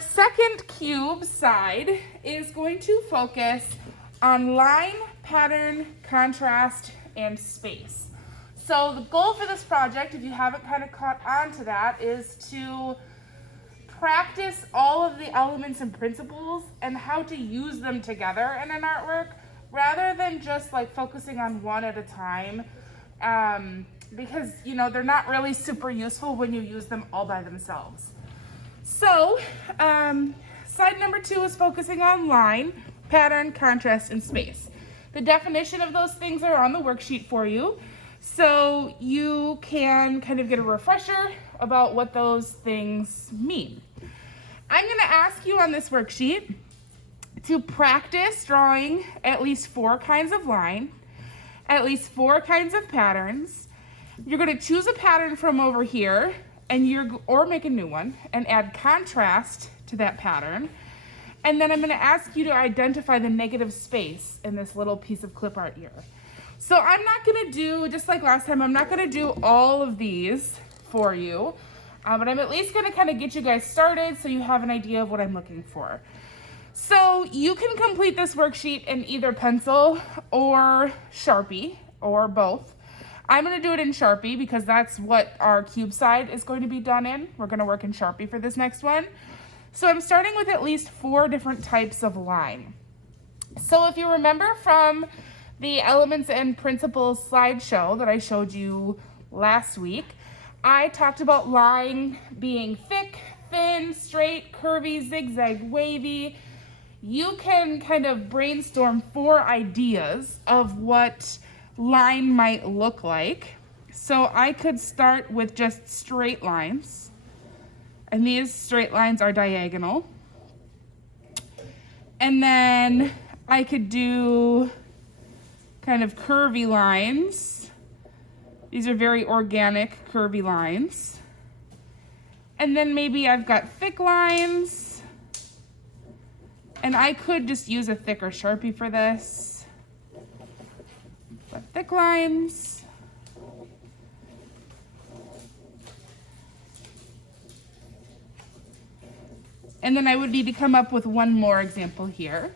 second cube side is going to focus on line, pattern, contrast, and space. So the goal for this project, if you haven't kind of caught on to that, is to practice all of the elements and principles and how to use them together in an artwork rather than just like focusing on one at a time, because they're not really super useful when you use them all by themselves. So side number 2 is focusing on line, pattern, contrast, and space. The definition of those things are on the worksheet for you, so you can kind of get a refresher about what those things mean. I'm going to ask you on this worksheet to practice drawing at least 4 kinds of line, at least 4 kinds of patterns. You're going to choose a pattern from over here, or make a new one, and add contrast to that pattern. And then I'm going to ask you to identify the negative space in this little piece of clip art here. So I'm not going to do, just like last time, I'm not going to do all of these for you, but I'm at least going to kind of get you guys started so you have an idea of what I'm looking for. So you can complete this worksheet in either pencil or Sharpie, or both. I'm going to do it in Sharpie because that's what our cube side is going to be done in. We're going to work in Sharpie for this next one. So I'm starting with at least 4 different types of line. So if you remember from the elements and principles slideshow that I showed you last week, I talked about line being thick, thin, straight, curvy, zigzag, wavy. You can kind of brainstorm 4 ideas of what line might look like. So I could start with just straight lines. And these straight lines are diagonal. And then I could do kind of curvy lines. These are very organic curvy lines. And then maybe I've got thick lines. And I could just use a thicker Sharpie for this. But thick lines. And then I would need to come up with one more example here.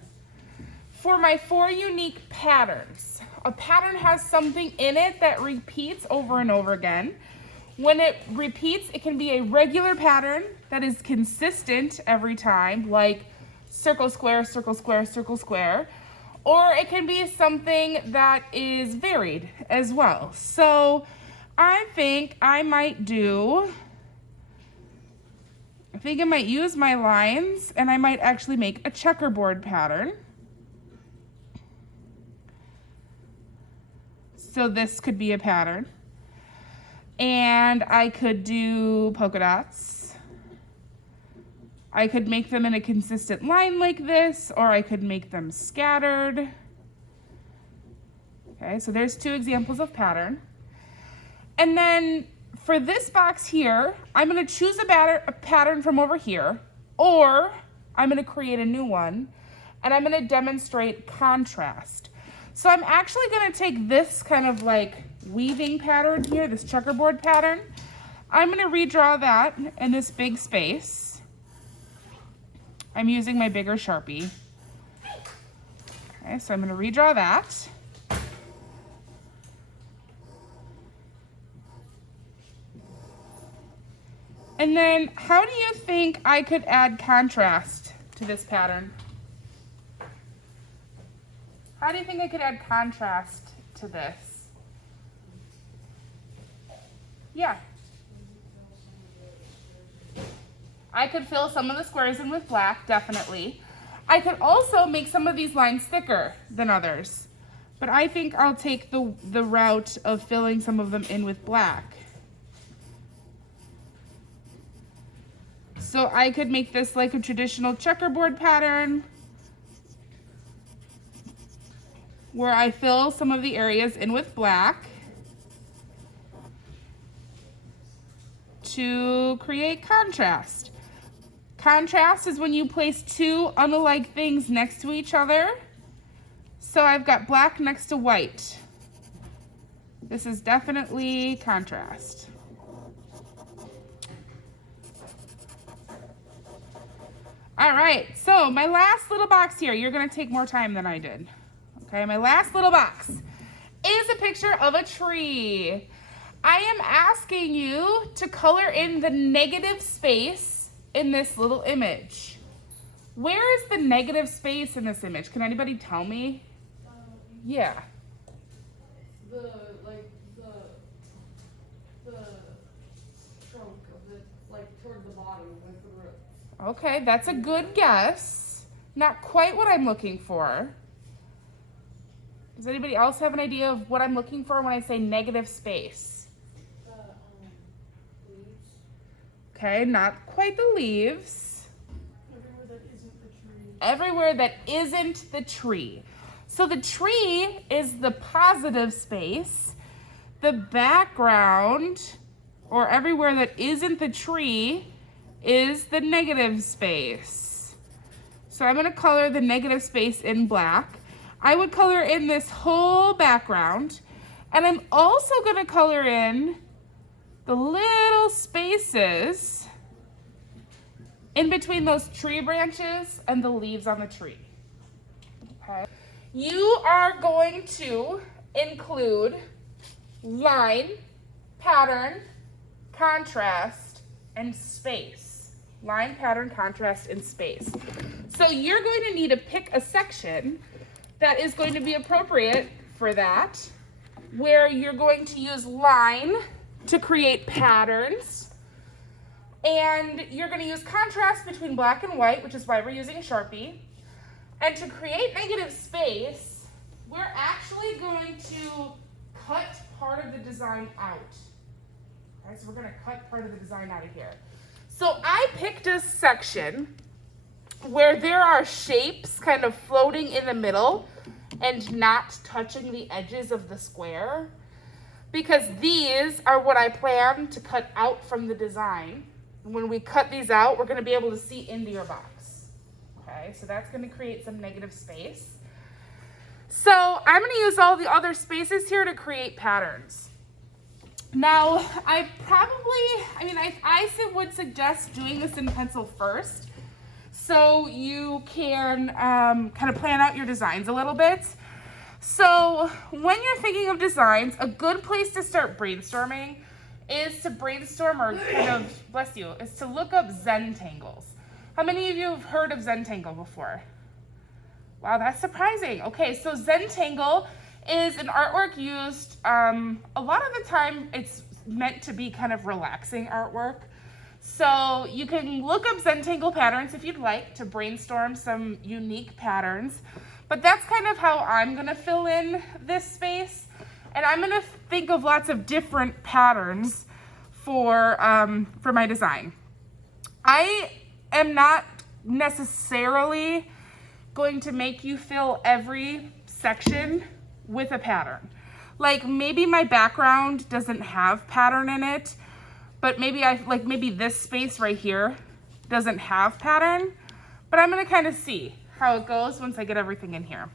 For my 4 unique patterns, a pattern has something in it that repeats over and over again. When it repeats, it can be a regular pattern that is consistent every time, like circle, square, circle, square, circle, square. Or it can be something that is varied as well. So I think I might use my lines, and I might actually make a checkerboard pattern. So this could be a pattern. And I could do polka dots. I could make them in a consistent line like this, or I could make them scattered. Okay, so there's 2 examples of pattern. And then for this box here, I'm going to choose a pattern from over here, or I'm going to create a new one, and I'm going to demonstrate contrast. So I'm actually going to take this kind of like weaving pattern here, this checkerboard pattern. I'm going to redraw that in this big space. I'm using my bigger Sharpie. Okay, so I'm going to redraw that. And then how do you think I could add contrast to this pattern? How do you think I could add contrast to this? Yeah. I could fill some of the squares in with black, definitely. I could also make some of these lines thicker than others, but I think I'll take the route of filling some of them in with black. So I could make this like a traditional checkerboard pattern where I fill some of the areas in with black to create contrast. Contrast is when you place 2 unlike things next to each other. So I've got black next to white. This is definitely contrast. All right, so my last little box here, you're gonna take more time than I did. Okay, my last little box is a picture of a tree. I am asking you to color in the negative space in this little image. Where is the negative space in this image? Can anybody tell me? Yeah. The trunk of it, like toward the bottom, like the roots. Okay, that's a good guess. Not quite what I'm looking for. Does anybody else have an idea of what I'm looking for when I say negative space? Leaves. Okay, not quite the leaves. Everywhere that isn't the tree. Everywhere that isn't the tree. So the tree is the positive space. The background, or everywhere that isn't the tree, is the negative space. So I'm going to color the negative space in black. I would color in this whole background, and I'm also going to color in the little spaces in between those tree branches and the leaves on the tree. Okay. You are going to include line, pattern, contrast, and space. Line, pattern, contrast, and space. So you're going to need to pick a section that is going to be appropriate for that, where you're going to use line to create patterns, and you're going to use contrast between black and white, which is why we're using Sharpie. And to create negative space, we're actually going to cut part of the design out. Okay, so we're going to cut part of the design out of here. So I picked a section where there are shapes kind of floating in the middle and not touching the edges of the square, because these are what I plan to cut out from the design. When we cut these out, we're going to be able to see into your box. Okay, so that's going to create some negative space. So I'm going to use all the other spaces here to create patterns. Now, I would suggest doing this in pencil first, so you can kind of plan out your designs a little bit. So when you're thinking of designs, a good place to start brainstorming is to brainstorm, or kind of, bless you, is to look up Zentangles. How many of you have heard of Zentangle before? Wow, that's surprising. Okay, so Zentangle is an artwork used, a lot of the time it's meant to be kind of relaxing artwork. So you can look up Zentangle patterns if you'd like to brainstorm some unique patterns, but that's kind of how I'm gonna fill in this space. And I'm gonna think of lots of different patterns for my design. I am not necessarily going to make you fill every section with a pattern. Like maybe my background doesn't have pattern in it, but maybe this space right here doesn't have pattern, but I'm gonna kind of see how it goes once I get everything in here.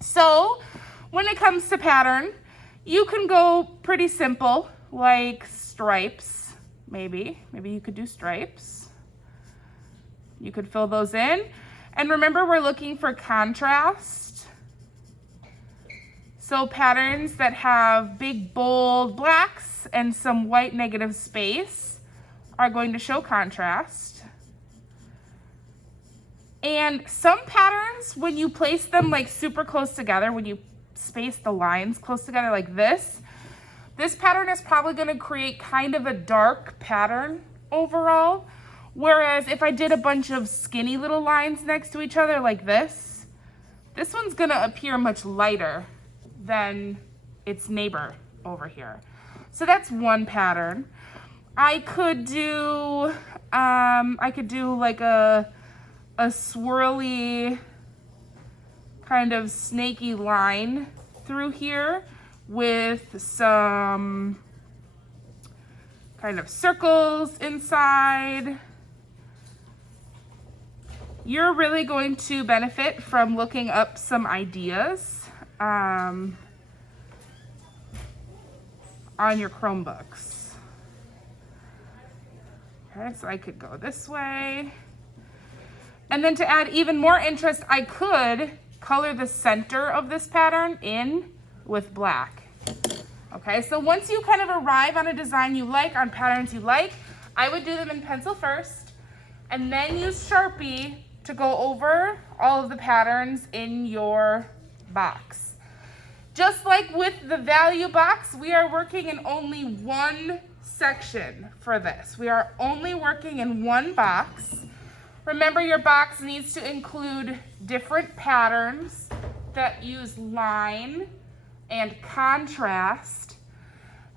So when it comes to pattern, you can go pretty simple, like stripes, maybe you could do stripes. You could fill those in. And remember, we're looking for contrast. So patterns that have big, bold blacks and some white negative space are going to show contrast. And some patterns, when you place them like super close together, when you space the lines close together like this pattern is probably going to create kind of a dark pattern overall. Whereas if I did a bunch of skinny little lines next to each other like this one's going to appear much lighter than its neighbor over here. So that's one pattern. I could do like a swirly kind of snaky line through here with some kind of circles inside. You're really going to benefit from looking up some ideas on your Chromebooks. Okay, so I could go this way. And then to add even more interest, I could color the center of this pattern in with black. Okay, so once you kind of arrive on a design you like, on patterns you like, I would do them in pencil first, and then use Sharpie to go over all of the patterns in your box. Just like with the value box, we are working in only one section for this. We are only working in one box. Remember, your box needs to include different patterns that use line and contrast.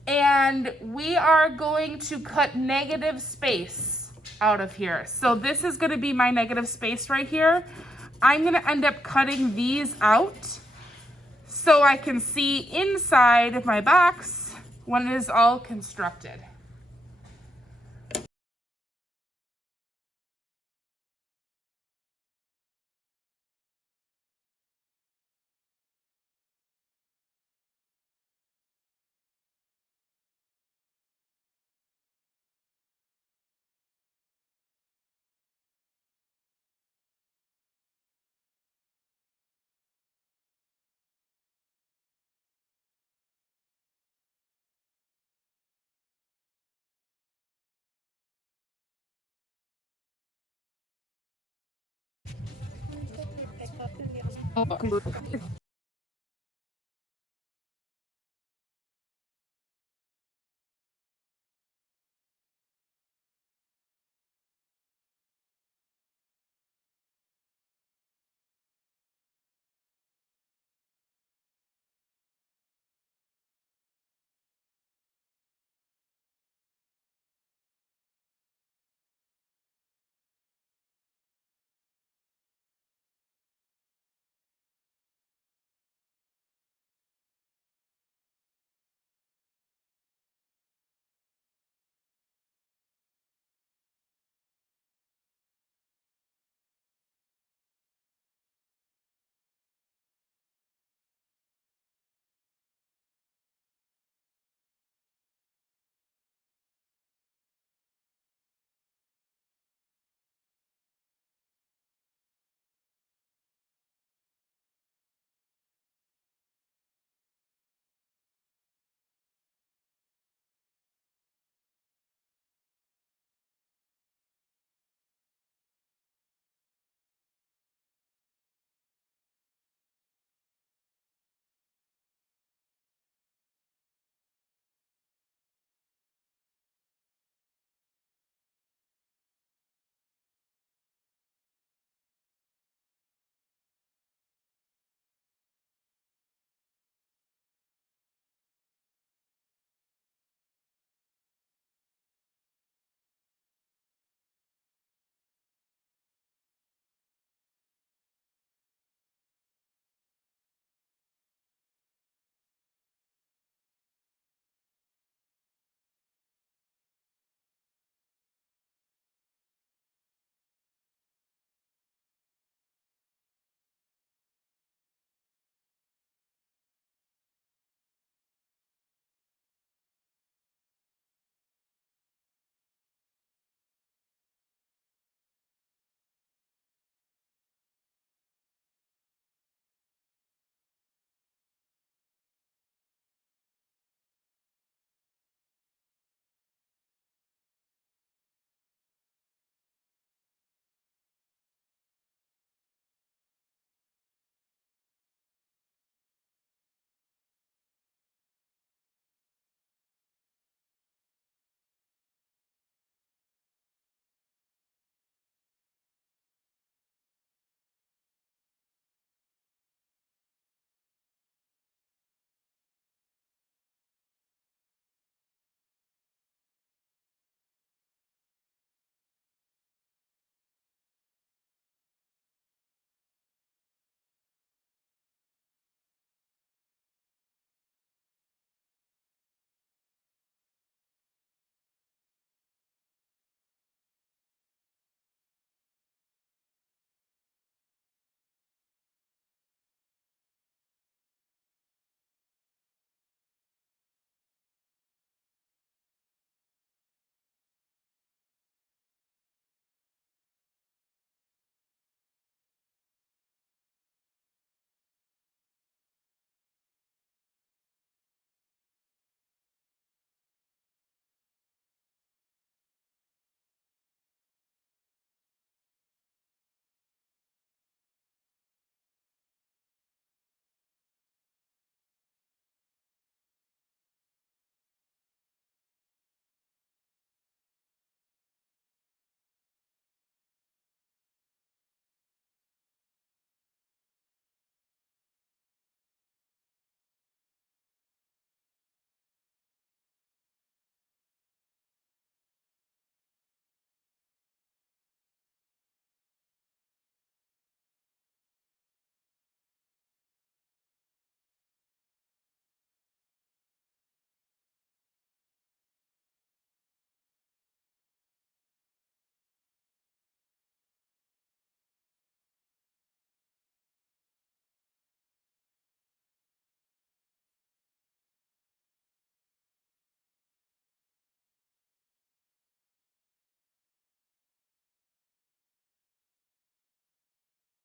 And we are going to cut negative space out of here. So this is going to be my negative space right here. I'm going to end up cutting these out so I can see inside my box when it is all constructed.